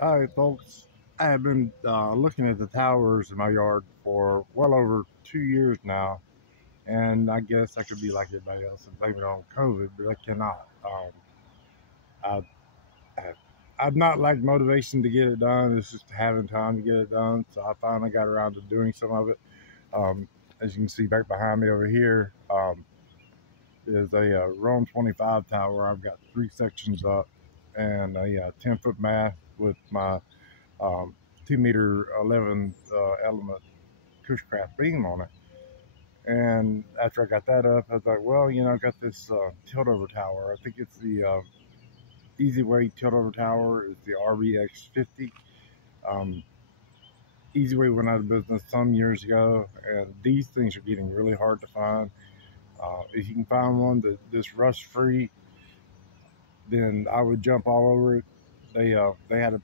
All right, folks. I have been looking at the towers in my yard for well over 2 years now, and I guess I could be like everybody else and blame it on COVID, but I cannot. I, I, I've not lacked motivation to get it done. It's just having time to get it done. So I finally got around to doing some of it. Um, as you can see back behind me over here, is a Rome 25 tower. I've got three sections up and a 10-foot mast with my um, 2 meter 11 element cushcraft beam on it. And after I got that up, I was like, well, I got this tilt over tower. I think it's the easy way tilt over tower is the RBX50. Um, easy way went out of business some years ago, and these things are getting really hard to find. If you can find one that's rust free, then I would jump all over it. They had a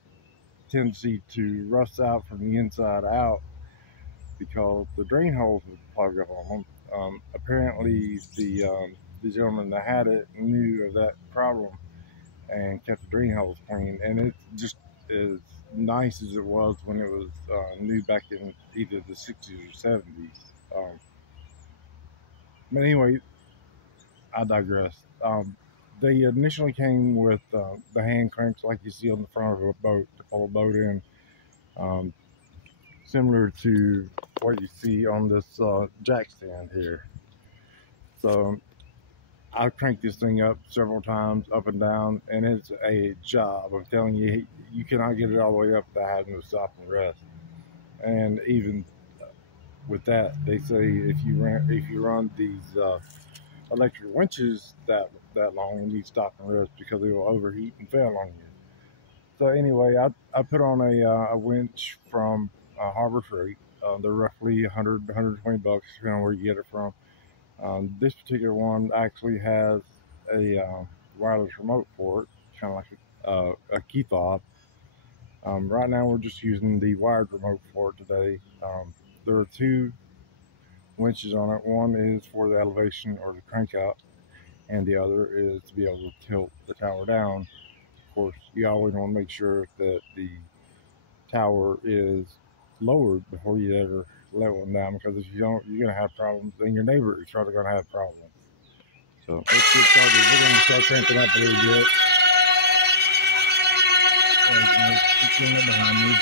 tendency to rust out from the inside out because the drain holes would plug up on them. Apparently, the gentleman that had it knew of that problem and kept the drain holes clean. And it's just as nice as it was when it was new back in either the 60s or 70s. But anyway, I digress. They initially came with the hand cranks like you see on the front of a boat to pull a boat in. Um, Similar to what you see on this jack stand here. So I've cranked this thing up several times, up and down, and it's a job. I'm telling you, you cannot get it all the way up without having to stop and rest. And even with that, they say if you run these electric winches that long, you need to stop and rest because they will overheat and fail on you. So anyway, I put on a winch from Harbor Freight. They're roughly 100, 120 bucks, depending on where you get it from. This particular one actually has a wireless remote for it, kind of like a key fob. Right now, we're just using the wired remote for it today. There are two winches on it. One is for the elevation or the crank out, and the other is to be able to tilt the tower down. Of course, you always want to make sure that the tower is lowered before you ever let one down, because if you don't, you're going to have problems, and your neighbor is probably going to have problems. So let's get started. We're going to start cranking up a little bit. Keep going up behind me.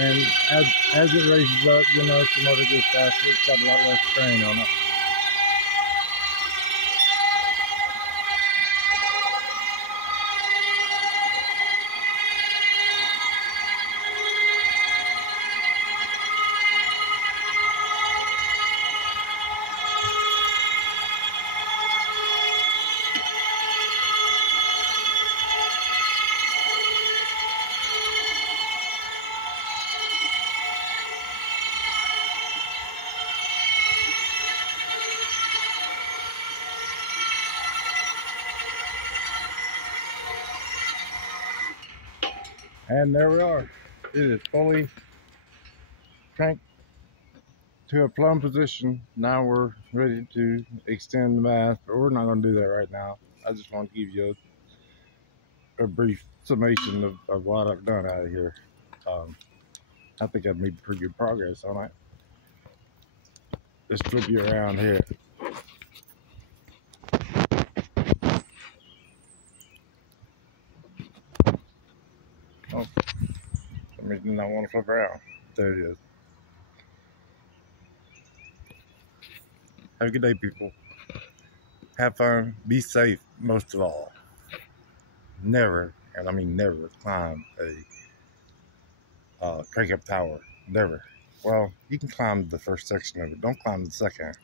And as it raises up, you'll notice the motor gets faster. It's got a lot less strain on it. And there we are. It is fully cranked to a plumb position. Now we're ready to extend the mast, but we're not going to do that right now. I just want to give you a brief summation of what I've done out of here. I think I've made pretty good progress on it. Let's flip you around here. Oh, for some reason I want to flip around. There it is. Have a good day, people. Have fun. Be safe, most of all. Never, and I mean never, climb a crank up tower. Never. Well, you can climb the first section of it. Don't climb the second.